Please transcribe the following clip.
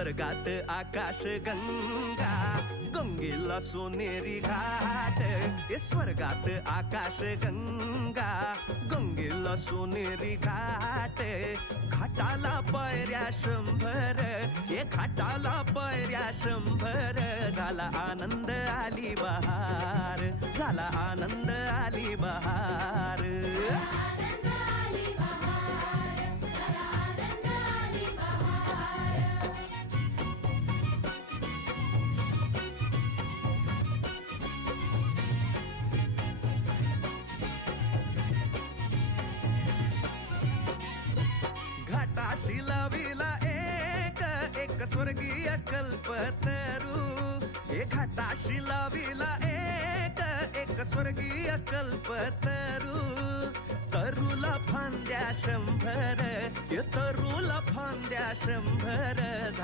स्वर्गात आकाश गंगा, गंगेला सोनेरी घाट. हे स्वर्गात आकाश गंगा, गंगेला सोनेरी घाट. घाटाला पायऱ्या 100, हे घाटाला पायऱ्या 100. झाला आनंद आली बहार, झाला आनंद आली बहार. घाटाशी लाविला एक स्वर्गीय कल्पतरू. हे घाटाशी लाविला एक स्वर्गीय कल्पतरू. तरूला फांद्या 100, हे तरूला फांद्या 100.